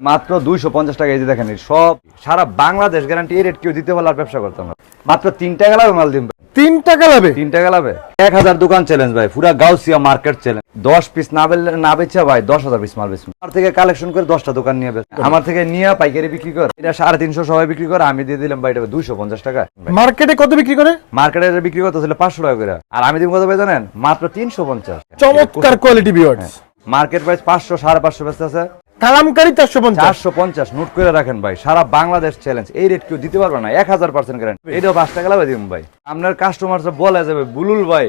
মাত্র দুইশো পঞ্চাশ টাকা এই যে দেখেন সব সারা বাংলাদেশ গ্যারান্টি এই রেট কেউ দিতে পারলে আর ব্যবসা করতাম না। মাত্র তিন টাকা লাগবে মাল দিন। তিন টাকা লাভে তিন টাকা লাগবে এক হাজার দোকান চ্যালেঞ্জ ভাই পুরা গাউসিয়া মার্কেট চ্যালেঞ্জ দশ পিস না বেললে না বেচা ভাই দশ হাজার পিস মাল বেচবো আমার থেকে কালেকশন করে দশটা দোকান নিয়ে বেচ আমার থেকে নিয়ে পাইকারি বিক্রি করে এটা সাড়ে তিনশো সবাই বিক্রি করে আমি দিয়ে দিলাম ভাই এটা দুইশো পঞ্চাশ টাকা। মার্কেটে কত বিক্রি করে? মার্কেটে এটা বিক্রি করতে ছিল পাঁচশো টাকা করে। আর আমি দিব কত ভাই জানেন? মাত্র তিনশো পঞ্চাশ। চমৎকার কোয়ালিটি বিয়ার্ডস মার্কেট প্রাইস পাঁচশো সাড়ে পাঁচশো বেচতে আছে কালামকারি চারশো পঞ্চাশ। চারশো পঞ্চাশ নোট করে রাখেন ভাই সারা বাংলাদেশ চ্যালেঞ্জ এই রেট কেউ দিতে পারবে না এক হাজার পার্সেন্ট গ্যারান্টি এটাও পাঁচ টাকা দিন ভাই। আপনার কাস্টমার বলে যাবে বুলুল ভাই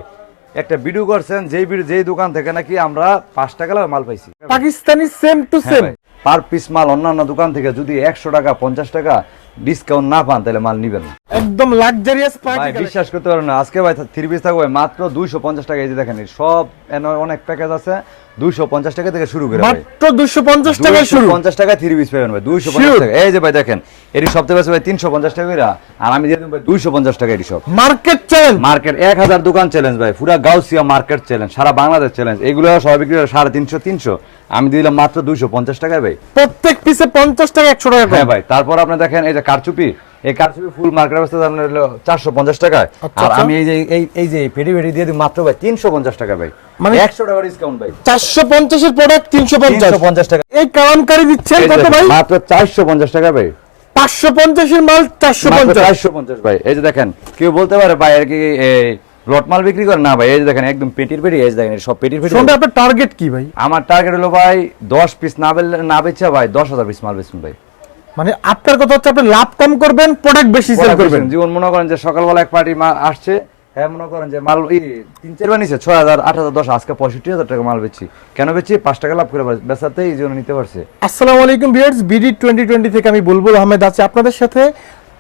একটা ভিডিও করছেন যেই ভিডিও যেই দোকান থেকে নাকি আমরা পাঁচ টাকা মাল পাইছি। Pakistani same to same per piece মাল অন্যান্য দোকান থেকে যদি একশো টাকা পঞ্চাশ টাকা ডিসকাউন্ট না পান তাহলে মাল নিবেন না। একদম লাক্সারিয়াস পার্টি বিশ্বাস করতে পারেন না আজকে ভাই থ্রি পিস থাকবে মাত্র দুইশো পঞ্চাশ টাকা এই যে দেখেন সব অনেক প্যাকেজ আছে। দুইশো পঞ্চাশ টাকা থেকে শুরু করে মাত্র দুশো পঞ্চাশ টাকা শুরু। পঞ্চাশ টাকা থ্রি পিস পাবেন ভাই দুইশো পঞ্চাশ Sure. টাকা। এই যে ভাই দেখেন সপ্তাহে বেশি ভাই তিনশো পঞ্চাশ টাকা করে। আর আমি দিয়ে দেবো ভাই দুইশো পঞ্চাশ টাকা এটি সব। মার্কেট চ্যালেঞ্জ মার্কেট এক হাজার দোকান চ্যালেঞ্জ ভাই পুরা গাউসিয়া মার্কেট চ্যালেঞ্জ সারা বাংলাদেশ চ্যালেঞ্জ এগুলো সবাই বিক্রি করে সাড়ে তিনশো তিনশো। আমি দিলাম মাত্র দুইশো পঞ্চাশ টাকায় ভাই। প্রত্যেক পিসে পঞ্চাশ টাকা একশো টাকা হ্যাঁ ভাই তারপর আপনি দেখেন এই যে কারচুপি। এই কারচুপি ফুল মার্কেট অবস্থা আপনার হলো চারশো পঞ্চাশ টাকায়। আচ্ছা, আর আচ্ছা। আমি এই যে এই এই যে পেটি পেটি দিয়ে দিই মাত্র ভাই তিনশো পঞ্চাশ টাকা ভাই। মানে- একশো টাকা ডিসকাউন্ট ভাই। চারশো পঞ্চাশের প্রোডাক্ট তিনশো পঞ্চাশ। পঞ্চাশ টাকা। এই কালামকারি দিচ্ছেন কত ভাই? মাত্র চারশো পঞ্চাশ টাকা ভাই। পাঁচশো পঞ্চাশের মাল চারশো পঞ্চাশ। চারশো পঞ্চাশ ভাই। এই যে দেখেন কেউ বলতে পারে ভাই আর কি এই লট মাল বিক্রি করে? না ভাই এই যে দেখেন একদম পেটির পেটি এই যে দেখেন সব পেটির পেটি। আপনার টার্গেট কি ভাই? আমার টার্গেট হলো ভাই দশ পিস না বেললে না বেচা ভাই দশ হাজার পিস মাল বেচুন ভাই। মানে আপনার কথা হচ্ছে আপনি লাভ কম করবেন প্রোডাক্ট বেশি সেল করবেন। জীবন মনে করেন যে সকালবেলা এক পার্টি মাল আসছে হ্যাঁ মনে করেন যে মাল তিন চারবার নিছে ছয় হাজার আট হাজার দশ আজকে পঁয়ষট্টি হাজার টাকা মাল বেচছি। কেন বেচছি? পাঁচ টাকা লাভ করে বেচাতে এই জন্য নিতে পারছে। আসসালামু আলাইকুম ভিউয়ার্স বিডি টোয়েন্টি টোয়েন্টি থেকে আমি বুলবুল আহমেদ আছি আপনাদের সাথে।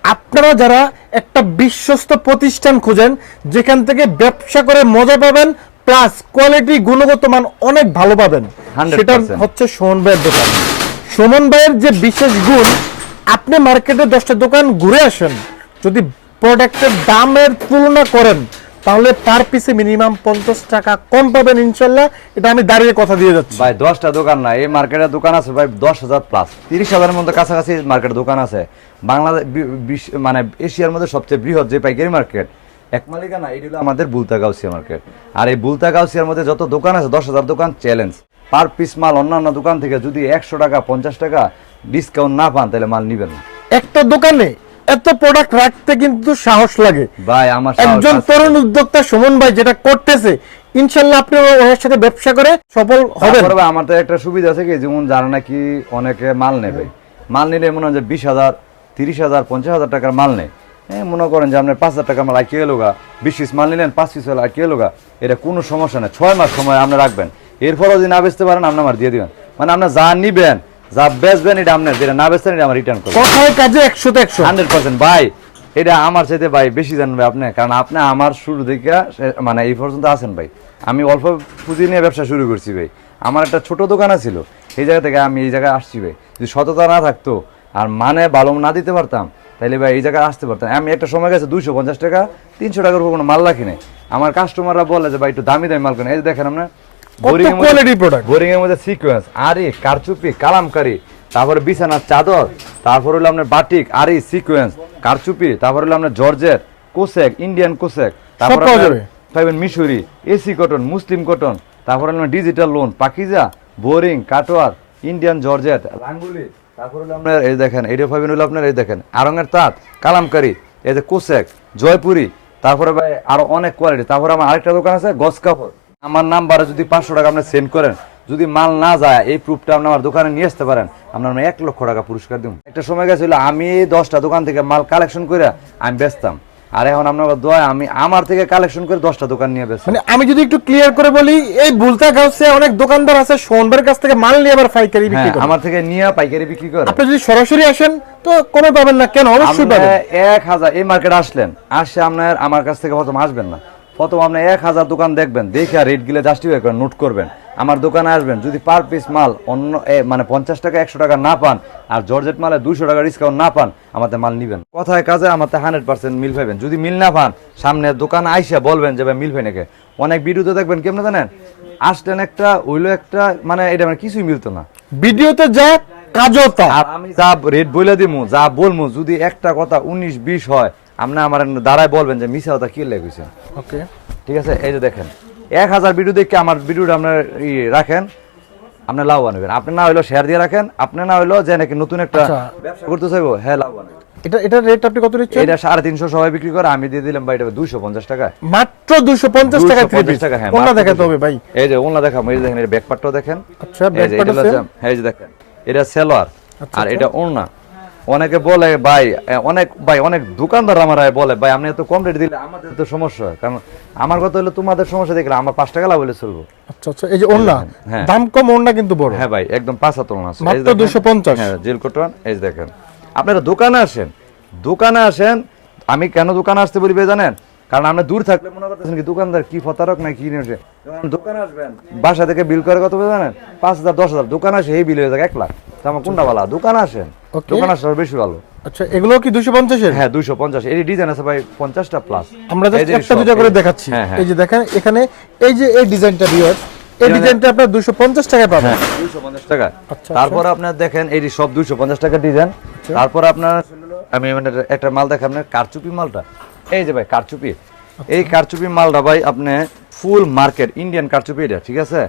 আপনারা যারা একটা বিশ্বস্ত প্রতিষ্ঠান খুঁজেন যেখান থেকে ব্যবসা করে মজা পাবেন প্লাস কোয়ালিটি গুণগত মান অনেক ভালো পাবেন সেটা হচ্ছে ভাইয়ের দোকান। সুমন ভাইয়ের যে বিশেষ গুণ, আপনি মার্কেটে দশটা দোকান ঘুরে আসেন। যদি প্রোডাক্টের দামের তুলনা করেন, তাহলে পার পিসে মিনিমাম পঞ্চাশ টাকা কম পাবেন ইনশাল্লাহ। এটা আমি দাঁড়িয়ে কথা দিয়ে যাচ্ছি। ভাই, দশটা দোকান না, এই মার্কেটে দোকান আছে ভাই দশ হাজার প্লাস তিরিশ হাজারের মধ্যে কাছাকাছি মার্কেট দোকান আছে। বাংলাদেশ মানে এশিয়ার মধ্যে সবচেয়ে বৃহৎ যে পাইকারি মার্কেট, এক মালিকানা, এটি হলো আমাদের বুলতা গাউসিয়া মার্কেট। আর এই বুলতা গাউসিয়ার মধ্যে যত দোকান আছে, দশ হাজার দোকান চ্যালেঞ্জ পার পিস মাল অন্যান্য দোকান থেকে যদি একশো টাকা পঞ্চাশ টাকা ডিসকাউন্ট না পান তাহলে মাল নিবেন না। একটা দোকানে এত প্রোডাক্ট রাখতে কিন্তু সাহস লাগে। ভাই আমার একজন তরুণ উদ্যোক্তা সুমন ভাই যেটা করতেছে ইনশাল্লাহ আপনি ওর সাথে ব্যবসা করে সফল হবেন। ভাই আমার তো একটা সুবিধা আছে কি যেমন যারা নাকি অনেকে মাল নেবে। মাল নিলে মনে হয় যে বিশ হাজার তিরিশ হাজার পঞ্চাশ হাজার টাকার মাল নেই হ্যাঁ মনে করেন যে আপনার পাঁচ হাজার টাকা মাল আঁকিয়ে এলো গা বিশ পিস মাল নিলেন পাঁচ পিস হলো আঁকিয়ে এলো গা এটা কোনো সমস্যা নেই ছয় মাস সময় আপনি রাখবেন। এরপরও যদি না বেচতে পারেন আপনি আমার দিয়ে দিবেন। মানে আপনার যা নিবেন যা বেচবেন এটা আপনার যেটা না বেচতেন এটা আমার রিটার্ন করবেন। কথায় কাজে একশো তো একশো। Hundred percent. ভাই এটা আমার চাইতে ভাই বেশি জানবে আপনি কারণ আপনি আমার শুরু থেকে মানে এই পর্যন্ত আছেন ভাই। আমি অল্প পুঁজি নিয়ে ব্যবসা শুরু করছি ভাই। আমার একটা ছোট দোকান ছিল এই জায়গা থেকে আমি এই জায়গায় আসছি ভাই। যদি সততা না থাকতো আর মানে ভালো না দিতে পারতাম তাইলে ভাই এই জায়গায় আসতে পারতাম। আমি একটা সময় গেছে দুইশো পঞ্চাশ টাকা তিনশো টাকার উপর কোনো মাল রাখি নাই। আমার কাস্টমাররা বলে যে ভাই একটু দামি দামি মাল কেন? এই দেখেন আপনার কত boring এর মধ্যে- কোয়ালিটি প্রোডাক্ট বোরিং এর মধ্যে সিকোয়েন্স আরি কারচুপি কালামকারি তারপরে বিছানার চাদর তারপর হলো আপনার বাটিক আরি সিকোয়েন্স কারচুপি তারপর হলো আপনার জর্জেট কোসেক ইন্ডিয়ান কোসেক তারপর পাওয়া মিশরি এসি কটন মুসলিম কটন তারপর ডিজিটাল লোন পাকিজা বোরিং কাটোয়ার ইন্ডিয়ান জর্জেট রাঙ্গুলি তারপর হলো আপনার এই দেখেন এটা হলো আপনার এই দেখেন আরঙের তাঁত কালামকারি এই যে কোসেক জয়পুরি তারপরে ভাই আরও অনেক কোয়ালিটি তারপরে আমার আরেকটা দোকান আছে গস কাপড়। আমার নাম্বারে যদি পাঁচশো টাকা আপনি সেন্ড করেন যদি মাল না যায় এই প্রুফটা আপনি আমার দোকানে নিয়ে আসতে পারেন আপনার আমি এক লক্ষ টাকা পুরস্কার দিব। একটা সময় গেছিল আমি দশটা দোকান থেকে মাল কালেকশন করে আমি বেচতাম। আর এখন আপনার দোয়া আমি আমার থেকে কালেকশন করে দশটা দোকান নিয়ে বেচতাম। মানে আমি যদি একটু ক্লিয়ার করে বলি এই বুলতা গাউসে অনেক দোকানদার আছে সোনবার কাছ থেকে মাল নিয়ে আবার পাইকারি বিক্রি হ্যাঁ করে। আমার থেকে নিয়ে পাইকারি বিক্রি করে। আপনি যদি সরাসরি আসেন তো কোনো পাবেন না কেন? অবশ্যই পাবেন। এক হাজার এই মার্কেট আসলেন আসে আপনার আমার কাছ থেকে প্রথম আসবেন না। প্রথম আপনি এক হাজার দোকান দেখবেন দেখে রেট গিলে জাস্টিফাই করেন নোট করবেন। আমার দোকানে আসবেন যদি পার পিস মাল অন্য মানে পঞ্চাশ টাকা একশো টাকা না পান আর জর্জেট মালে দুশো টাকা ডিসকাউন্ট না পান আমাদের মাল নিবেন। কথায় কাজে আমাদের হান্ড্রেড পার্সেন্ট মিল পাবেন যদি মিল না পান সামনে দোকান আইসা বলবেন যে ভাই মিল পাই নাকি? অনেক ভিডিওতে দেখবেন কেমন জানেন? আসলেন একটা হইল একটা মানে এটা মানে কিছুই মিলতো না। ভিডিওতে যা কাজও তা। আর আমি যা রেট বলে দিমু যা বলমু যদি একটা কথা উনিশ বিশ হয় আপনি আমার দাঁড়ায় বলবেন যে মিশা কথা কি লেগেছে ওকে। ঠিক আছে? এই যে দেখেন এক হাজার ভিডিও দেখে আমার ভিডিওটা আপনার ই রাখেন আপনি লাভবান হবেন। আপনি না হইল শেয়ার দিয়ে রাখেন আপনি না হইল যে নাকি নতুন একটা আচ্ছা। ব্যবসা করতে চাইব হ্যাঁ লাভবান হবেন। এটা রেট আপনি কত দিচ্ছেন? এটা সাড়ে তিনশো সবাই বিক্রি করে আমি দিয়ে দিলাম ভাই এটা দুইশো পঞ্চাশ টাকা। মাত্র দুশো পঞ্চাশ টাকা থ্রি 250 টাকা, হ্যাঁ, মাত্র দেখাতে হবে ভাই। এই যে ওনা দেখাম এই দেখেন এটা দেখেন। আচ্ছা এই যে ব্যাক এটা হ্যাঁ এই যে দেখেন এটা সেলোয়ার আচ্ছা, আর এটা ওড়না অনেকে বলে ভাই অনেক ভাই অনেক দোকানদার আমার বলে ভাই আপনি এত কম রেট দিলে আমাদের তো সমস্যা কারণ আমার কথা হলো তোমাদের সমস্যা দেখলে আমার পাঁচ টাকা লাভ হলে চলবো। আচ্ছা আচ্ছা এই যে ওন্না হ্যাঁ। দাম কম ওন্না কিন্তু বড়। হ্যাঁ ভাই একদম পাঁচ হাত ওড়না আছে। মাত্র দেখেন। 250 হ্যাঁ জেল কটন এই দেখেন। আপনারা দোকানে আসেন দোকানে আসেন আমি কেন দোকানে আসতে বলি ভাই জানেন? কারণ আপনি দূর থাকলে মনে করতেছেন কি দোকানদার কি ফতারক না কি নিয়ে আসে? যখন দোকানে আসবেন। বাসা থেকে বিল করে কত জানেন? পাঁচ হাজার দশ হাজার। দোকানে আসে এই বিল হয়ে যায় এক লাখ। তো আমার কোনটা ভালো? দোকানে আসেন. দোকানে আসলে বেশি ভালো। আচ্ছা এগুলো কি হ্যাঁ দুইশো পঞ্চাশ। এই ডিজাইন আছে ভাই পঞ্চাশটা প্লাস আমরা just একটা দুটা করে দেখাচ্ছি। হ্যাঁ হ্যাঁ। এই যে দেখেন এখানে এই যে এই ডিজাইনটা ভিউয়ার এই ডিজাইনটা আপনার দুশো পঞ্চাশ টাকায় পাবেন। হ্যাঁ দুইশো পঞ্চাশ টাকা। আচ্ছা, তারপর আপনার দেখেন এই সব দুইশো পঞ্চাশ টাকা ডিজাইন তারপর আপনার আমি মানে একটা মাল দেখেন আপনার কারচুপি মালটা। এই যে ভাই কারচুপি। এই কারচুপি মালটা ভাই আপনি ফুল মার্কেট ইন্ডিয়ান কারচুপি এটা ঠিক আছে?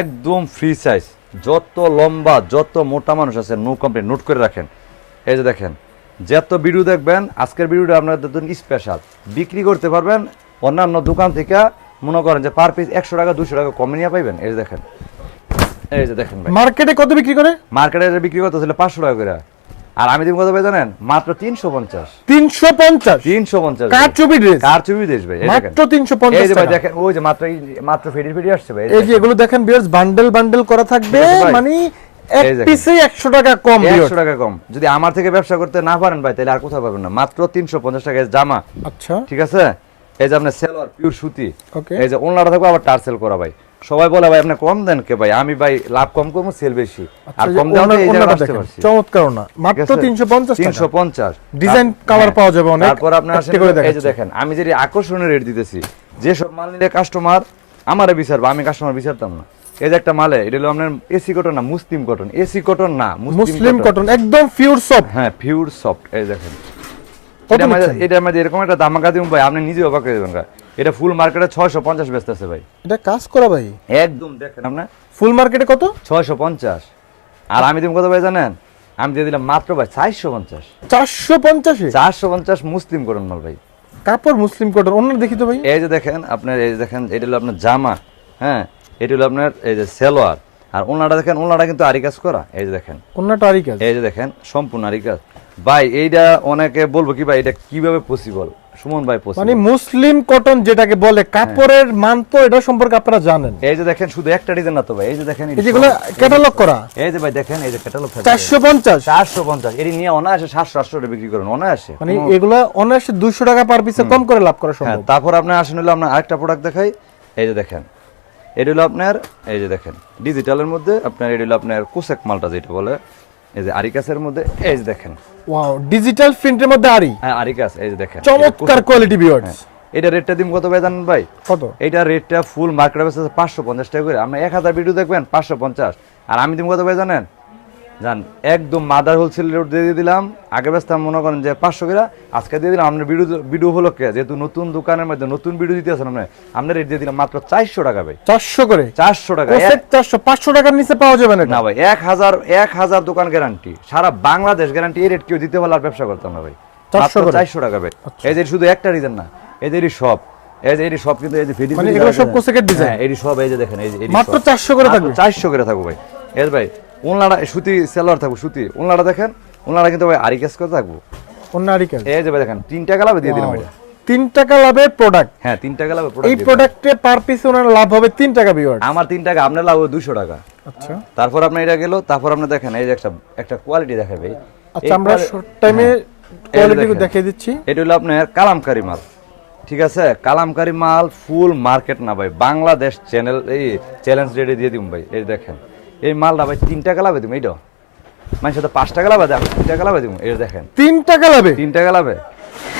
একদম ফ্রি সাইজ যত লম্বা যত মোটা মানুষ আছে নো কমপ্লেন নোট করে রাখেন। এই যে দেখেন যত ভিডিও দেখবেন আজকের ভিডিওটা আপনাদের জন্য স্পেশাল বিক্রি করতে পারবেন অন্যান্য দোকান থেকে মনে করেন যে পার পিস একশো টাকা দুশো টাকা কমে নিয়ে পাইবেন। এই যে দেখেন। এই যে দেখেন মার্কেটে কত বিক্রি করে? মার্কেটে বিক্রি করতেছিল পাঁচশো টাকা করে। আর আমি তুমি কত পাই জানেন? মাত্র তিনশো পঞ্চাশ। তিনশো পঞ্চাশ? তিনশো পঞ্চাশ কার ছবি ড্রেস? কার ছবি দেশ ভাই মাত্র তিনশো পঞ্চাশ ভাই দেখেন ওই যে মাত্র মাত্র ফেডি ফেডি আসছে ভাই এই যে এগুলো দেখেন বিয়ার্স বান্ডেল বান্ডেল করা থাকবে ভাই? মানে এক পিসে একশো টাকা কম viewers। একশো টাকা কম। যদি আমার থেকে ব্যবসা করতে না পারেন ভাই তাহলে আর কোথাও পাবেন না। মাত্র তিনশো পঞ্চাশ টাকা জামা। আচ্ছা। ঠিক আছে? এই যে আপনার সেলোয়ার পিওর সুতি। এই যে থাকবে আবার টার্সেল করা ভাই। সবাই বলে ভাই আপনি কম দেন কে ভাই? আমি ভাই লাভ কম করব সেল বেশি। আর কম দেওয়া এই আসতে পারছি। চমৎকার না মাত্র আছে? তিনশো পঞ্চাশ 350 ডিজাইন কালার। পাওয়া যাবে অনেক। তারপর করে এই যে দেখেন আমি যে আকর্ষণীয় রেট দিতেছি যে সব মাল নিলে কাস্টমার আমারে বিচারবো আমি কাস্টমার বিচারতাম না। এই যে একটা মালে এটা হলো আপনার এসি কটন না মুসলিম কটন এসি কটন না মুসলিম কটন একদম পিওর সফট হ্যাঁ পিওর সফট এই দেখেন। এটা আমাদের এরকম একটা দামাকা দিন ভাই আপনি নিজে অবাক হয়ে যাবেন। এটা ফুল মার্কেটে ছয়শো পঞ্চাশ ব্যস্ত আছে ভাই। এটা কাজ করা ভাই? একদম দেখেন আপনার ফুল মার্কেটে কত? ছয়শো পঞ্চাশ। আর আমি তুমি কত ভাই জানেন? আমি দিয়ে দিলাম মাত্র ভাই চারশো পঞ্চাশ। চারশো পঞ্চাশে? চারশো পঞ্চাশ মুসলিম কটন মাল ভাই। কাপড় মুসলিম কটন অন্য দেখি তো ভাই। এই যে দেখেন আপনার এই যে দেখেন এটা হলো আপনার জামা হ্যাঁ? এটা হলো আপনার এই যে সেলোয়ার। আর ওনাটা দেখেন ওনাটা কিন্তু আরি কাজ করা এই যে দেখেন। অন্যটা আরই কাজ। এই যে দেখেন সম্পূর্ণ আরি কাজ। ভাই এইটা অনেকে বলব কি ভাই এটা কীভাবে পসিবল সুমন ভাই মানে মুসলিম কটন যেটাকে বলে কাপড়ের মান তো এটা সম্পর্কে আপনারা জানেন। এই যে দেখেন শুধু একটা ডিজাইন না তো ভাই এই যে দেখেন এই যেগুলো ক্যাটালগ করা। এই যে ভাই দেখেন এই যে ক্যাটালগ পঞ্চাশ। চারশো পঞ্চাশ। নিয়ে অনায়াসে সাতশো আটশো টাকা বিক্রি করেন অনায়াসে। মানে এগুলা অনায়াসে দুশো টাকা পার পিসে কম করে লাভ করা হ্যাঁ সম্ভব তারপর আপনার আসেন হলো আপনার আরেকটা প্রোডাক্ট দেখাই। এই যে দেখেন এটা হলো আপনার এই যে দেখেন ডিজিটালের মধ্যে আপনার এটা হলো আপনার কোসেক মালটা যেটা বলে এই যে আরিকাসের মধ্যে এই যে দেখেন। ওয়াও ডিজিটাল প্রিন্টের মধ্যে আরি হ্যাঁ আরিকাস এই যে দেখেন। চমৎকার কোয়ালিটি ভিউয়ার্স এটা রেটটা দিম কত ভাই জানেন ভাই? কত? এটা রেটটা ফুল মার্কেট আছে পাঁচশো পঞ্চাশ টাকা করে। আপনি এক হাজার ভিডিও দেখবেন পাঁচশো পঞ্চাশ। আর আমি দিম কত ভাই জানেন? জান একদম মাদার হোলসেল রেট দিয়ে দিলাম। আগে বেচতাম মনে করেন যে পাঁচশো করে আজকে দিয়ে দিলাম। আপনার ভিডিও ভিডিও হলো কে যেহেতু নতুন দোকানের মধ্যে নতুন ভিডিও দিতে আছেন আপনি আপনার রেট দিয়ে দিলাম মাত্র চারশো টাকা ভাই। চারশো করে? চারশো টাকা চারশো পাঁচশো টাকার নিচে পাওয়া যাবে না ভাই এক হাজার এক হাজার দোকান গ্যারান্টি সারা বাংলাদেশ গ্যারান্টি এই রেট কেউ দিতে পারলে আর ব্যবসা করতাম না ভাই। 400 মাত্র করে? চারশো টাকা ভাই। এই যে শুধু একটা রিজন না এদেরই সব এই যে এটি সব কিন্তু এই যে ফিডি মানে এগুলো সব কোসেকের? হ্যাঁ এটি সব এই যে দেখেন এই যে মাত্র সব। 400 করে থাকবে? 400 করে থাকব ভাই। এই ভাই ওনলাটা সুতি সেলার থাকব সুতি। ওনলাটা দেখেন ওনলাটা কিন্তু ভাই আরি করে থাকব। অন্য কাজ? এই যে ভাই দেখেন তিন টাকা লাভে দিয়ে দিলাম. এটা। তিন টাকা লাভের প্রোডাক্ট হ্যাঁ তিন টাকা লাভে এই। প্রোডাক্টে পার পিসে ওনার লাভ হবে তিন টাকা আমার তিন টাকা আপনার লাভ হবে দুশো টাকা। আচ্ছা। তারপর আপনার এটা গেল তারপর আপনি দেখেন এই যে একটা একটা কোয়ালিটি দেখে ভাই। আচ্ছা আমরা শর্ট টাইমে। কোয়ালিটি দেখিয়ে দিচ্ছি। এটা হলো আপনার কালামকারি মাল। ঠিক আছে? কালামকারি মাল ফুল মার্কেট না ভাই বাংলাদেশ চ্যানেল এই চ্যালেঞ্জ রেডি দিয়ে দিম ভাই এই দেখেন। এই মালটা ভাই তিন টাকা লাভে দিম এইটা? মানুষের তো পাঁচ টাকা লাভে দেখ তিন টাকা লাভে দিম এই দেখেন। তিন টাকা লাভে? তিন টাকা লাভে।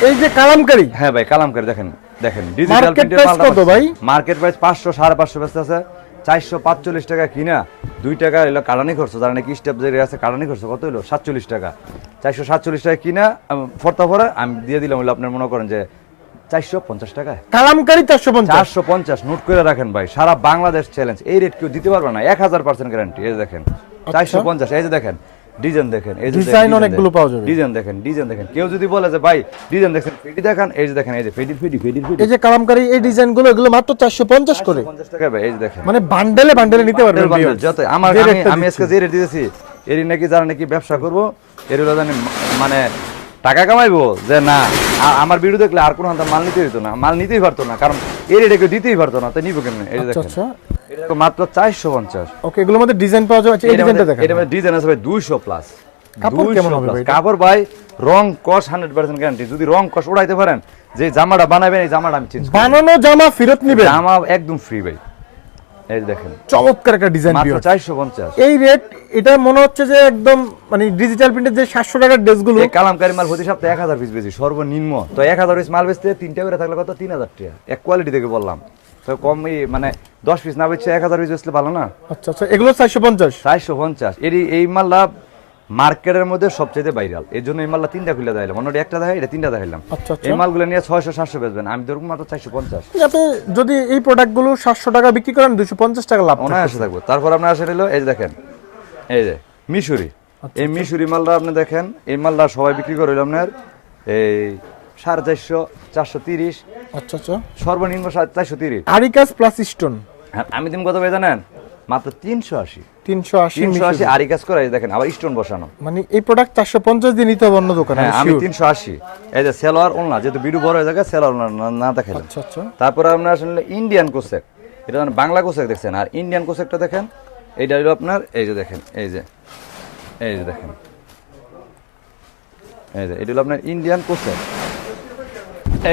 এই যে কালামকারি? হ্যাঁ ভাই কালামকারি দেখেন দেখেন ডিজিটাল price কত ভাই? মার্কেট প্রাইস পাঁচশো সাড়ে পাঁচশো বেচতে আছে। চারশো পাঁচচল্লিশ টাকা কিনা দুই টাকা এলো কাটানি খরচ যারা নাকি স্টেপ যে আছে কাটানি খরচ কত হলো সাতচল্লিশ টাকা। চারশো সাতচল্লিশ টাকা কিনা ফর্তা ফরে আমি দিয়ে দিলাম হলো আপনার মনে করেন যে চারশো পঞ্চাশ টাকায়। কালামকারি চারশো পঞ্চাশ। চারশো পঞ্চাশ নোট করে রাখেন ভাই সারা বাংলাদেশ চ্যালেঞ্জ এই রেট কেউ দিতে পারবে না এক হাজার পার্সেন্ট গ্যারান্টি এই দেখেন চারশো পঞ্চাশ এই যে দেখেন ডিজাইন দেখেন এই Design অনেকগুলো পাওয়া যাবে। ডিজাইন দেখেন ডিজাইন দেখেন। কেউ যদি বলে যে ভাই ডিজাইন দেখেন ফেডি দেখেন এই যে দেখেন এই যে ফেডি ফেডি ফেডি ফেডি। এই যে কালামকারি এই ডিজাইনগুলো এগুলো মাত্র চারশো পঞ্চাশ করে। পঞ্চাশ টাকা ভাই এই যে দেখেন। মানে বান্ডেলে বান্ডেলে নিতে পারবেন যত আমার আমি আমি আজকে যে রেট এরই নাকি যারা নাকি ব্যবসা করব এর হলো মানে টাকা কামাইবো? যে না আমার ভিডিও দেখলে আর কোনো মাল নিতে হইতো না। মাল নিতেই পারতো না কারণ এর এটা কেউ দিতেই পারতো না তাই নিবো কেমনে? এই আচ্ছা দেখেন। আচ্ছা। মাত্র চারশো পঞ্চাশ। ওকে এগুলোর মধ্যে ডিজাইন পাওয়া যাবে আচ্ছা, এই ডিজাইনটা দেখেন। এটা ডিজাইন আছে ভাই দুইশো প্লাস কাপড় কেমন হবে ভাই কাপড় ভাই রং কস হান্ড্রেড পার্সেন্ট গ্যারান্টি যদি রং কস উড়াইতে পারেন যে জামাটা বানাবেন এই জামাটা আমি চেঞ্জ বানানো জামা ফেরত নিবেন? জামা একদম ফ্রি ভাই। এই দেখেন। চমৎকার একটা ডিজাইন মাত্র চারশো পঞ্চাশ। এই রেট এটা মনে হচ্ছে যে একদম মানে ডিজিটাল প্রিন্টের যে সাতশো টাকার ড্রেসগুলো এই কালামকারি মাল প্রতি সপ্তাহে এক হাজার পিস বেশি সর্বনিম্ন। তো এক হাজার পিস মাল বেচতে তিনটা করে থাকলে কত? তিন হাজার টাকা। এক কোয়ালিটি থেকে বললাম। তো কম মানে দশ পিস না এক হাজার পিস বেচলে ভালো না? আচ্ছা আচ্ছা এগুলো চারশো পঞ্চাশ। চারশো পঞ্চাশ। এর এই মালটা মার্কেটের মধ্যে সবচেয়ে ভাইরাল। এই জন্য এই মালটা তিনটা খুলে দেখাইলাম। অন্যটা একটা দেখাই এটা তিনটা দেখাইলাম। আচ্ছা আচ্ছা। এই মালগুলো নিয়ে ছয়শো সাতশো বেচবেন। আমি ধরুন মাত্র চারশো পঞ্চাশ। আপনি যদি এই প্রোডাক্টগুলো সাতশো টাকা বিক্রি করেন দুশো পঞ্চাশ টাকা লাভ। অনায়াসে থাকব। তারপর আপনার আসে নিল এই দেখেন এই যে মিশরি। আচ্ছা, এই মিশরি মালটা আপনি দেখেন এই মালটা সবাই বিক্রি করে আপনার এই সাড়ে চারশো চারশো তিরিশ আচ্ছা আচ্ছা। সর্বনিম্ন চারশো তিরিশ। আরিকাস প্লাস স্টোন। হ্যাঁ, আমি তুমি কত পেয়ে জানেন? মাত্র তিনশো আশি। তিনশো আশি তিনশো আশি আরি কাজ করে দেখেন আবার স্টোন বসানো। মানে এই প্রোডাক্ট চারশো পঞ্চাশ দিয়ে নিতে হবে অন্য দোকানে হ্যাঁ আমি তিনশো আশি। এই যে সেলোয়ার ওনলা যেহেতু বিডু বড় হয়ে যায় সেলোয়ার না- দেখাইলাম। আচ্ছা আচ্ছা। তারপরে আপনার আসলে ইন্ডিয়ান কোসেক এটা মানে বাংলা কোসেক দেখছেন আর ইন্ডিয়ান কোসেকটা দেখেন এইটা হলো আপনার এই যে দেখেন এই যে এই যে দেখেন। এই যে এটা হলো আপনার ইন্ডিয়ান কোসেক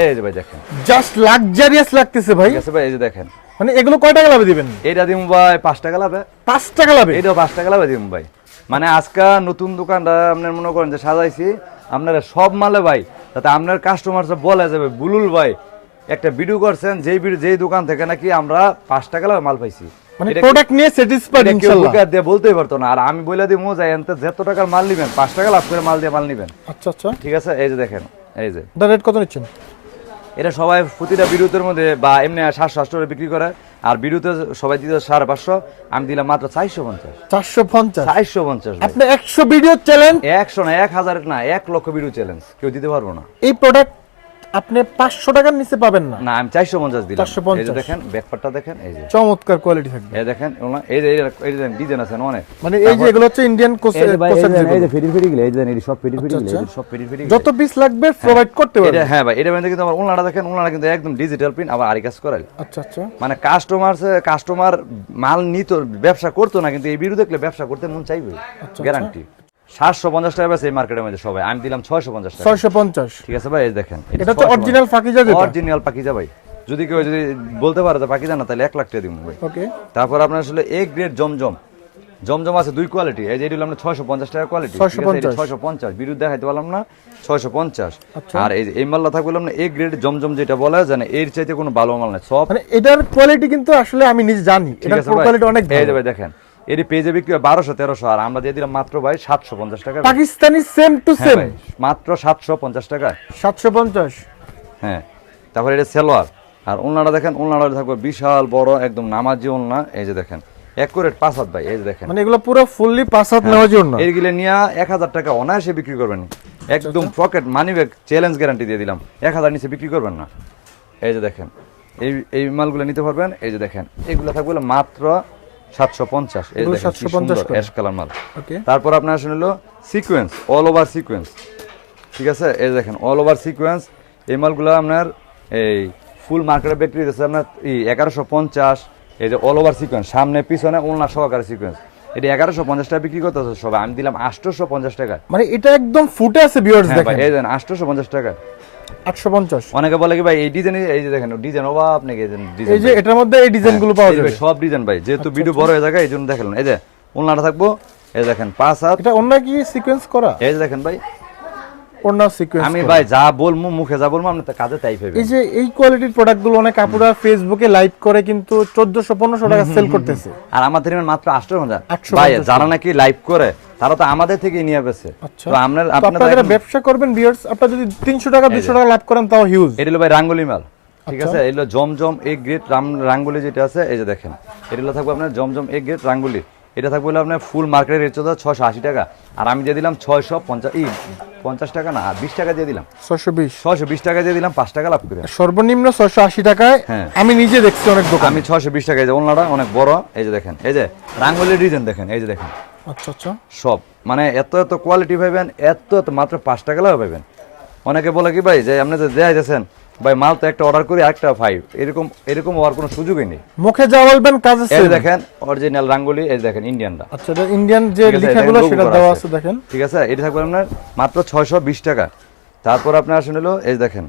এই যে ভাই দেখেন। জাস্ট লাক্সারিয়াস লাগতেছে ভাই। ভাই এই যে দেখেন। মানে এগুলো কয় টাকা লাভে দিবেন? এইটা দিম ভাই পাঁচ টাকা লাভে। পাঁচ টাকা লাভে? এইটাও পাঁচ টাকা লাভে দিম ভাই। মানে আজকে নতুন দোকানটা আপনার মনে করেন যে সাজাইছি আপনারা সব মালে ভাই যাতে আপনার কাস্টমার বলে যাবে বুলুল ভাই একটা ভিডিও করছেন যেই ভিডিও যেই দোকান থেকে নাকি আমরা পাঁচ টাকা লাভে মাল পাইছি। মানে প্রোডাক্ট নিয়ে স্যাটিসফাইড এটা কেউ ইনশাআল্লাহ দিয়ে বলতেই পারতো না। আর আমি বলে দিই মোজাই এনতে যত টাকার মাল নিবেন পাঁচ টাকা লাভ করে মাল দিয়ে মাল নিবেন। আচ্ছা আচ্ছা। ঠিক আছে? এই যে দেখেন এই যে। এটা রেট কত নিচ্ছেন? এটা সবাই প্রতিটা বিরুতের মধ্যে বা এমনি সাতশো আটশো করে বিক্রি করে আর বিরুতে সবাই দিতে সাড়ে পাঁচশো আমি দিলাম মাত্র চারশো পঞ্চাশ। চারশো পঞ্চাশ? চারশো পঞ্চাশ আপনি একশো ভিডিও চ্যালেঞ্জ একশো না এক হাজার না এক লক্ষ বিরু চ্যালেঞ্জ কেউ দিতে পারব না। এই প্রোডাক্ট আপনি পাঁচশো টাকার নিচে পাবেন না। না আমি চারশো পঞ্চাশ দিলাম। 450 এই দেখেন ব্যাকপারটা দেখেন এই যে। চমৎকার কোয়ালিটি থাকবে। এই দেখেন এই যে এই যে ডিজাইন আছে অনেক? মানে এই যে এগুলো হচ্ছে ইন্ডিয়ান এই এই যে- ফেরি ফেরি গুলো, এই যে এই সব ফেরি ফেরি গুলো, আচ্ছা, এই সব ফেরি ফেরি যত পিস লাগবে প্রোভাইড করতে এটা পারবেন হ্যাঁ ভাই এটা মধ্যে কিন্তু আমার দেখেন ওনারা কিন্তু একদম ডিজিটাল প্রিন্ট আবার আরি কাজ করাই আচ্ছা আচ্ছা। মানে কাস্টমার কাস্টমার মাল নিত ব্যবসা করতো না কিন্তু এই বিরুদ্ধে দেখলে ব্যবসা করতে মন চাইবে। আচ্ছা, গ্যারান্টি সাতশো পঞ্চাশ টাকা বেছে এই মার্কেটের মধ্যে সবাই। আমি দিলাম ছয়শো পঞ্চাশ টাকা। ছয়শো পঞ্চাশ। ঠিক আছে ভাই এই দেখেন। এটা হচ্ছে অরিজিনাল যেটা। অরিজিনাল পাকিজা ভাই। যদি কেউ যদি বলতে পারে যে পাকিজা না তাহলে এক লাখ টাকা দিব ভাই। ওকে। তারপর আপনার আসলে এ গ্রেড জমজম। জমজম আছে দুই কোয়ালিটি এই যে এটি আপনার ছয়শো পঞ্চাশ টাকা কোয়ালিটি ছয়শো পঞ্চাশ। বিরুদ্ধে দেখাইতে পারলাম না ছয়শো পঞ্চাশ। আচ্ছা। আর এই এই মাল্লা থাকবে না এ গ্রেড জমজম যেটা বলা যায় না এর চাইতে কোনো ভালো মাল নাই। সব মানে এটার কোয়ালিটি কিন্তু আসলে আমি নিজে জানি। ঠিক আছে কোয়ালিটি অনেক এই দেখেন। এর পেয়ে বিক্রি হয় বারোশো তেরোশো। আর আমরা দিয়ে দিলাম মাত্র ভাই সাতশো পঞ্চাশ টাকা। পাকিস্তানি সেম টু হ্যাঁ সেম মাত্র সাতশো পঞ্চাশ টাকা। সাতশো পঞ্চাশ। হ্যাঁ তারপরে এটা সেলোয়ার। আর ওলনাটা দেখেন ওলনাটা থাকবে বিশাল বড় একদম নামাজি ওলনা এই যে দেখেন একুরেট পাঁচ হাত ভাই এই যে দেখেন। মানে এগুলো পুরো ফুললি পাঁচ হাত হ্যাঁ। নেওয়ার জন্য এরগুলো নিয়ে এক হাজার টাকা অনায়াসে বিক্রি করবেন। একদম pocket money bag challenge guarantee দিয়ে দিলাম। এক হাজার নিচে বিক্রি করবেন না। এই যে দেখেন এই এই মালগুলো নিতে পারবেন। এই যে দেখেন এগুলো থাকবে মাত্র সাতশো পঞ্চাশ। এই যে এগুলো দেখেন কি 750 সুন্দর করে। অ্যাশ কালার মাল। তারপর আপনার আসলে হলো সিকোয়েন্স অল ওভার সিকোয়েন্স ঠিক আছে? এই দেখেন অল ওভার সিকোয়েন্স এই মালগুলো আপনার এই ফুল মার্কেটে বিক্রি হচ্ছে আপনার এগারোশো পঞ্চাশ। এই যে অল ওভার সিকোয়েন্স সামনে পিছনে ওলনা সহকারে সিকোয়েন্স এটা এগারোশো পঞ্চাশ টাকা বিক্রি করতে সবাই। আমি দিলাম আটশোশো পঞ্চাশ টাকা। মানে এটা একদম ফুটে আছে ভিউয়ার্স হ্যাঁ দেখেন। এই দেন আটশোশো পঞ্চাশ টাকা। আটশো পঞ্চাশ। অনেকে বলে কি ভাই এই ডিজাইন এই যে দেখেন ডিজাইন ওবা আপনি এই ডিজাইন যে এটার মধ্যে এই ডিজাইনগুলো পাওয়া যাবে। সব ডিজাইন ভাই যেহেতু ভিডিও বড় হয়ে যায় এই জন্য দেখালেন এই যে ওনাটা থাকব এই দেখেন পাঁচ হাত। এটা অন্য কি সিকোয়েন্স করা? এই যে দেখেন ভাই ওড়না সিকোয়েন্স আমি ভাই যা বলব মুখে যা বলব আপনি তা কাজে তাই পাবেন এই যে এই কোয়ালিটির প্রোডাক্টগুলো অনেক আপুরা ফেসবুকে লাইভ করে কিন্তু চোদ্দশো পনেরোশো টাকা সেল করতেছে। আর আমাদের মাত্র আটশো হাজার। 850 ভাই যারা নাকি লাইভ করে তারা তো আমাদের থেকে নিয়ে পেছে আচ্ছা। তো আপনার ব্যবসা করবেন ভিউয়ার্স আপনারা যদি তিনশো টাকা দুশো টাকা লাভ করেন তাও হিউজ এটা হলো ভাই রাঙ্গুলি মাল। ঠিক আচ্ছা। আছে এগুলো জমজম এ গ্রেড রাঙ্গুলি যেটা আছে এই যে দেখেন। এটা হলো থাকবে আপনার জমজম এ গ্রেড রাঙ্গুলি। এটা থাকবে হলো আপনার ফুল মার্কেটের রেট চলছে ছয়শো আশি টাকা। আর আমি দিয়ে দিলাম ছয়শো পঞ্চাশ ই পঞ্চাশ টাকা না বিশ টাকা দিয়ে দিলাম। ছশো বিশ। ছশো বিশ টাকা দিয়ে দিলাম পাঁচ টাকা লাভ করে। সর্বনিম্ন ছশো আশি টাকায় হ্যাঁ। আমি নিজে দেখছি অনেক দোকান। আমি ছশো বিশ টাকা এই যে ওনাটা অনেক বড় এই যে দেখেন এই যে রাঙ্গুলির ডিজাইন দেখেন এই যে দেখেন। আচ্ছা আচ্ছা। সব মানে এত এত কোয়ালিটি পাইবেন এত এত মাত্র পাঁচ টাকা লাভ পাইবেন। অনেকে বলে কি ভাই যে আপনি যে দেয় ভাই মাল তো একটা অর্ডার করি আরেকটা ফাইভ এরকম এরকম হওয়ার কোনো সুযোগই নেই। মুখে যা বলবেন কাজে এই দেখেন অরিজিনাল রাঙ্গুলি এই দেখেন ইন্ডিয়ানটা আচ্ছা ইন্ডিয়ান যে লেখাগুলো সেটা দেওয়া আছে। দেখেন। ঠিক আছে এটা থাকবে আপনার মাত্র ছয়শো বিশ টাকা। তারপর আপনার আসেন হলো এই দেখেন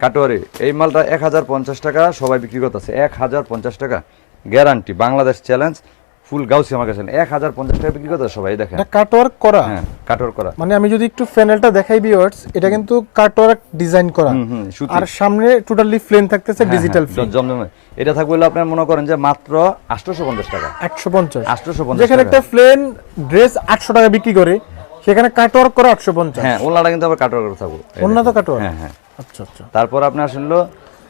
কাটোয়ারি। এই মালটা এক হাজার পঞ্চাশ টাকা সবাই বিক্রি করতেছে। এক হাজার পঞ্চাশ টাকা গ্যারান্টি বাংলাদেশ চ্যালেঞ্জ ফুল গাউসি আমার কাছে এক হাজার পঞ্চাশ টাকা বিক্রি করতেছে সবাই দেখেন। এটা কাটওয়ার্ক করা। হ্যাঁ কাটোয়ার করা। মানে আমি যদি একটু প্যানেলটা দেখাই ভিউয়ার্স এটা কিন্তু কাটওয়ার্ক ডিজাইন করা। আর সামনে টোটালি প্লেন থাকতেছে হ্যাঁ, ডিজিটাল হ্যাঁ, জ- জমজমে। এটা থাকবে আপনার মনে করেন যে মাত্র আটশোশো পঞ্চাশ টাকা। একশো পঞ্চাশ আটশোশো পঞ্চাশ যেখানে একটা প্লেন ড্রেস আটশো টাকা বিক্রি করে সেখানে কাটওয়ার্ক করা আটশো পঞ্চাশ হ্যাঁ ওনাটা কিন্তু আবার কাটোয়ার করে থাকব। অন্য তো। কাটওয়ার্ক হ্যাঁ হ্যাঁ। আচ্ছা আচ্ছা। তারপর আপনি আসলো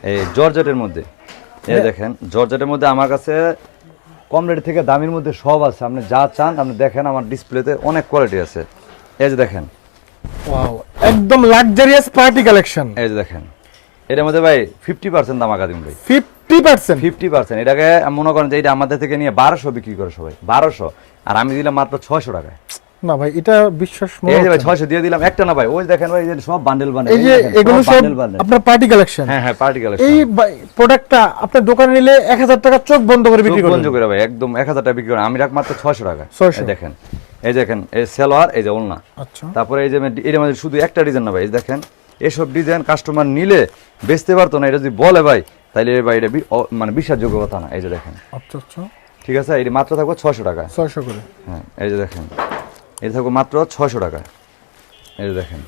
এই জর্জেটের মধ্যে। এই দেখেন জর্জেটের মধ্যে আমার কাছে কম রেট থেকে দামের মধ্যে সব আছে। আপনি যা চান আপনি দেখেন আমার ডিসপ্লেতে অনেক কোয়ালিটি আছে। এই যে দেখেন। ওয়াও একদম লাক্সারিয়াস পার্টি কালেকশন এই যে দেখেন। এটার মধ্যে ভাই ফিফটি পার্সেন্ট দাম আকাদিম ভাই। ফিফটি পার্সেন্ট ফিফটি পার্সেন্ট এটাকে মনে করেন যে এটা আমাদের থেকে নিয়ে বারোশো বিক্রি করে সবাই। বারোশো। আর আমি দিলাম মাত্র ছয়শো টাকায়। না ভাই এটা বিশ্বাস মনে এই যে ভাই হচ্ছে না। ছয়শো দিয়ে দিলাম একটা না ভাই ওই দেখেন ভাই এই যে সব বান্ডেল বান্ডেল এই যে এগুলো সব আপনার পার্টি কালেকশন হ্যাঁ হ্যাঁ পার্টি এই প্রোডাক্টটা আপনার দোকানে নিলে এক হাজার টাকা চোখ বন্ধ করে বিক্রি চোখ বন্ধ করে ভাই একদম এক হাজার টাকা বিক্রি করে। আমি রাখ মাত্র ছয়শো টাকা। 600 দেখেন এই দেখেন এই সেলোয়ার এই যে ওলনা। আচ্ছা। তারপরে এই যে এর মধ্যে শুধু একটা ডিজাইন না ভাই এই দেখেন এসব ডিজাইন কাস্টমার নিলে বেচতে পারতো না এটা যদি বলে ভাই তাহলে ভাই এটা মানে বিশ্বাসযোগ্য কথা না এই যে দেখেন। আচ্ছা আচ্ছা। ঠিক আছে এটা মাত্র থাকবে ছয়শো টাকা। ছয়শো করে। হ্যাঁ এই যে দেখেন। এটা থাকবে মাত্র ছয়শো টাকা। এই দেখেন।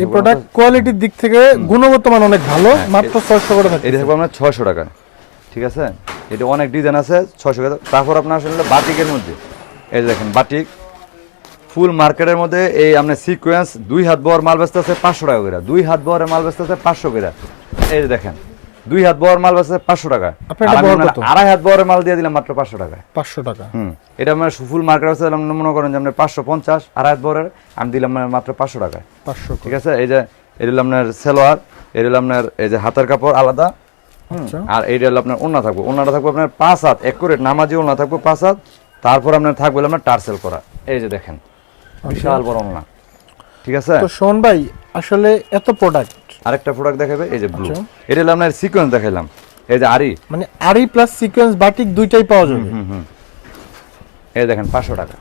এই প্রোডাক্ট কোয়ালিটির দিক থেকে গুণগত মান অনেক ভালো মাত্র ছয়শো করে থাকে এটা থাকবে আপনার ছয়শো টাকা। ঠিক আছে? এটা অনেক ডিজাইন আছে ছয়শো টাকা। তারপর আপনার আসলে বাটিকের মধ্যে। এই দেখেন বাটিক। ফুল মার্কেটের মধ্যে এই আপনার সিকোয়েন্স দুই হাত বহর মাল বেচতে আছে পাঁচশো টাকা করে। দুই হাত বহরের মাল বেচতে আছে পাঁচশো করে। এই দেখেন। দুই হাত বহর মাল বেচতে পাঁচশো টাকা। কত? আড়াই হাত বহরের মাল দিয়ে দিলাম মাত্র পাঁচশো টাকা পাঁচশো টাকা। হুম। এটা আমার ফুল মার্কেট আছে মনে করেন যে আপনার পাঁচশো পঞ্চাশ আড়াই হাত বহরের আমি দিলাম মানে মাত্র পাঁচশো টাকা পাঁচশো ঠিক আছে? এই যে এটা হলো আপনার সেলোয়ার এটা হলো আপনার এই যে হাতের কাপড় আলাদা। আচ্ছা। আর এইটা হলো আপনার ওনা থাকবে। ওনাটা থাকবে আপনার পাঁচ হাত একুরেট নামাজি ওনা থাকবে পাঁচ হাত। তারপর আপনার থাকবে আপনার টার্সেল করা। এই যে দেখেন বিশাল বড় ওনা ঠিক আছে? তো শোন ভাই আসলে এত প্রোডাক্ট আরেকটা প্রোডাক্ট দেখাবে এই যে ব্লু আচ্ছা। এটা আমরা আপনার সিকোয়েন্স দেখাইলাম। এই যে আরি। মানে আরি প্লাস সিকোয়েন্স বাটিক দুইটাই পাওয়া যাবে। হুম হুম এই দেখেন পাঁচশো টাকা।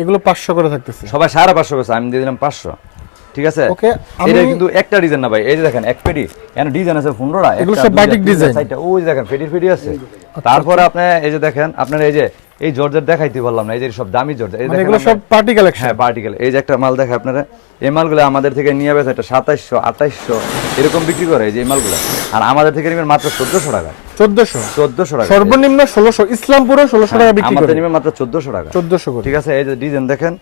এগুলো পাঁচশো করে থাকতেছে। সবাই সাড়ে পাঁচশো পেয়েছে আমি দিয়ে দিলাম পাঁচশো। ঠিক আছে? ওকে এটা কিন্তু একটা ডিজাইন না ভাই এই যে দেখেন এক পেটি এখানে ডিজাইন আছে পনেরোটা এগুলো সব তিনটা, design। ওই যে দেখেন ফেটি ফেটি আছে। তারপরে আপনি এই যে দেখেন আপনার এই যে এই জর্জেট দেখাইতে বললাম না এই যে সব দামি জর্জেট এই মানে দেখেন এগুলো সব পার্টি কালেকশন হ্যাঁ পার্টিকেল এই যে একটা মাল দেখে আপনারা এই মালগুলো আমাদের থেকে নিয়ে বেছে এটা সাতাইশশো আঠাইশশো এরকম বিক্রি করে এই যে এই মালগুলো। আর আমাদের থেকে নেবেন মাত্র চোদ্দশো টাকা। চোদ্দশো? চোদ্দশো টাকা। সর্বনিম্ন ষোলোশো ইসলামপুরে ষোলোশো টাকা বিক্রি করে। আমাদের নেবেন মাত্র চোদ্দশো টাকা। চোদ্দশো করে। ঠিক আছে এই যে ডিজাইন দেখেন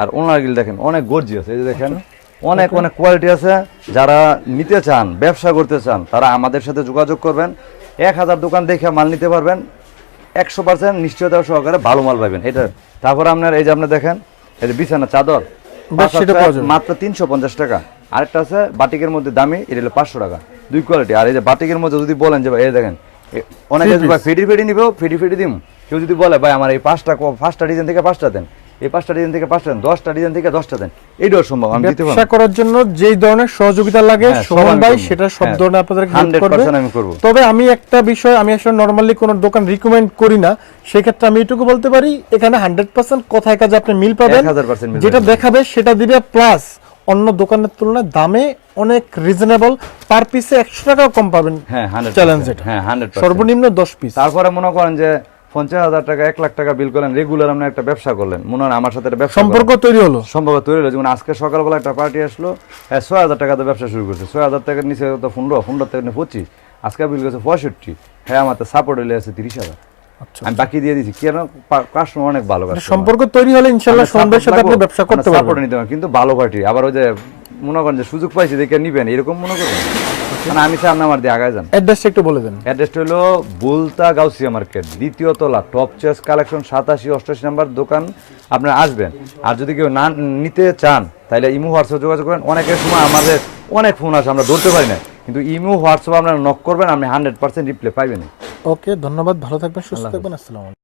আর ওনার গিল দেখেন অনেক গর্জিয়াস এই যে দেখেন অনেক অনেক কোয়ালিটি আছে। যারা নিতে চান ব্যবসা করতে চান তারা আমাদের সাথে যোগাযোগ করবেন। এক হাজার দোকান দেখে মাল নিতে পারবেন। একশো পার্সেন্ট নিশ্চয়তা সহকারে ভালো মাল পাবেন। এটা তারপর আপনার এই যে আপনি দেখেন এই যে বিছানা চাদর। মাত্র তিনশো পঞ্চাশ টাকা। আরেকটা আছে বাটিকের মধ্যে দামি এটা হলো পাঁচশো টাকা। দুই কোয়ালিটি আর এই যে বাটিকের মধ্যে যদি বলেন যে ভাই এই দেখেন অনেকে ফেডি ফেডি নিবেও ফেডি ফেডি দিম। কেউ যদি বলে ভাই আমার এই পাঁচটা পাঁচটা ডিজাইন থেকে পাঁচটা দেন। এই পাঁচটা ডিজাইন থেকে পাঁচটা দেন দশটা ডিজাইন থেকে দশটা দেন। এইটাও সম্ভব আমি দিতে পারব করার জন্য যেই ধরনের সহযোগিতা লাগে হ্যাঁ, আমি ভাই সেটা সব হ্যাঁ, ধরনের আপনাদের হেল্প 100% আমি করব। তবে আমি একটা বিষয় আমি আসলে নর্মালি কোনো দোকান রিকমেন্ড করি না। সেক্ষেত্রে আমি এটুকু বলতে পারি এখানে হান্ড্রেড পার্সেন্ট কথায় কাজে আপনি মিল পাবেন। যেটা দেখাবে সেটা দিবে প্লাস অন্য দোকানের তুলনায় দামে অনেক রিজনেবল পার পিসে একশো টাকাও কম পাবেন হ্যাঁ চ্যালেঞ্জ এটা। হ্যাঁ সর্বনিম্ন দশ পিস তারপরে মনে করেন যে পঞ্চাশ হাজার টাকা এক লাখ টাকা বিল করলেন রেগুলার আপনি একটা ব্যবসা করলেন। মনে হয় আমার সাথে ব্যবসা সম্পর্ক তৈরি হলো? সম্ভবত তৈরি হলো। যেমন আজকে সকালবেলা একটা পার্টি আসলো হ্যাঁ ছয় হাজার টাকাতে ব্যবসা শুরু করছে। ছয় হাজার টাকার নিচে তো পনেরো পনেরো থেকে পঁচিশ। আজকে বিল করছে পঁয়ষট্টি। হ্যাঁ আমার তো সাপোর্ট হলে আছে তিরিশ হাজার। আচ্ছা। আমি বাকি দিয়ে কেন? কাস্টমার অনেক ভালো সম্পর্ক তৈরি হলে ইনশাল্লাহ সুমন ভাইয়ের সাথে আপনি ব্যবসা করতে পারবেন। কিন্তু ভালো পার্টি আবার ওই যে মনে করেন যে সুযোগ পাইছি দেখে নিবেন এরকম মনে করবেন মানে আমি চান আমার দিয়ে আগায় যান। অ্যাড্রেসটা একটু বলে দেন। অ্যাড্রেসটা হলো বুলতা গাউসিয়া মার্কেট দ্বিতীয় তলা টপ চয়েস কালেকশন সাতাশি অষ্টাশি নাম্বার দোকান আপনারা আসবেন। আর যদি কেউ না নিতে চান তাহলে ইমো হোয়াটসঅ্যাপ যোগাযোগ করেন। অনেকের সময় আমাদের অনেক ফোন আসে আমরা ধরতে পারি না। কিন্তু ইমো হোয়াটসঅ্যাপ আপনারা নক করবেন আপনি হান্ড্রেড পার্সেন্ট রিপ্লাই পাইবেন ওকে ধন্যবাদ ভালো থাকবেন সুস্থ থাকবেন আসসালামু আলাইকুম।